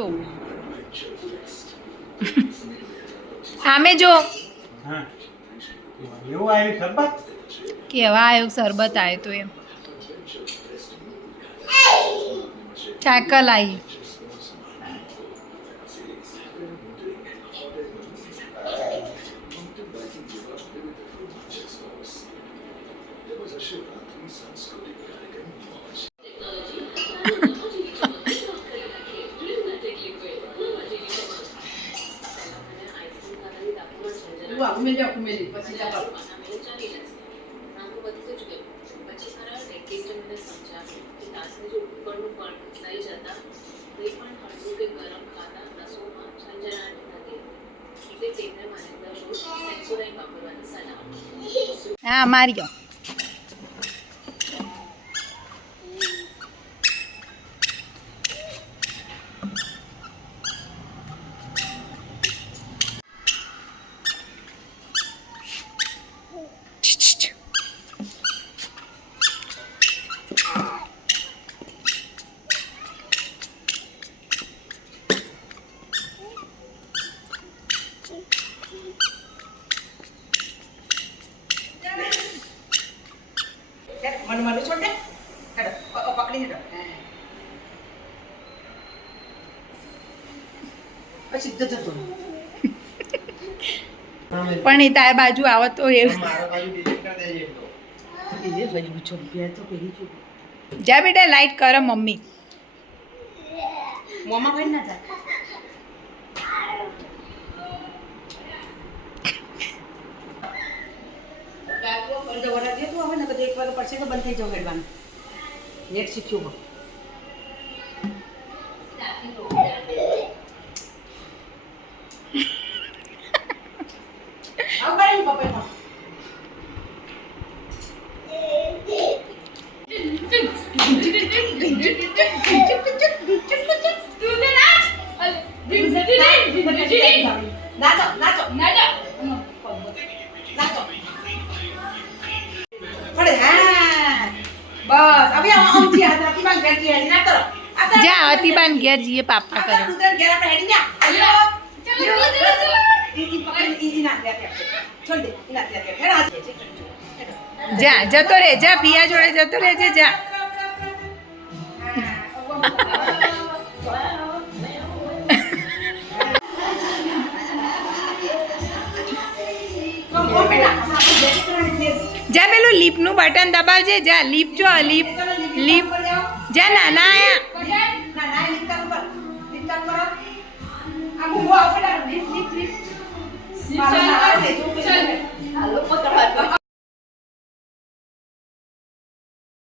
એવું આમે જો હા એવું આવ્યું શરબત કેવા આવ્યું શરબત આવ્યો તો એમ સાયકલ આવી હા મારી ગયો મને છોડ દે હેડો પકડી હેડો પછી જતો પણ એ તાર બાજુ આવો તો એ મારા બાજુ ડિલીટ કરી દેજે એટલો એ ભાઈ છોડ બે તો પેલી છું જા બેટા લાઈટ કરો મમ્મી મોમાં કઈ ના જાય વડા દે તો હવે ને તો એક વાર પડશે તો બંધ થઈ જાવ હેડવાનું નેટ શીખ્યું હો આવ કરી પપ્પા નાચો નાચો નાચો પડે હા બસ હવે આમથી હાથ રાખી બાંધ બેઠી હાલી ના કરો જા અતિબાન ઘેર જઈએ પાપા કરે ઉધર ઘેર આપણે હેડી જા ચલો ઈ પકડ ઈ ના લે છોડ દે ઈ ના લે હેડા જા જતો રે જા પિયા જોડે જતો રે જા જા પેલું લીપનું બટન દબાવજે જા લીપ જો લીપ લીપ જા નાના આયા ના ના લીપ કર ઉપર લીપ કર આ હું આવ પેલા લીપ લીપ લીપ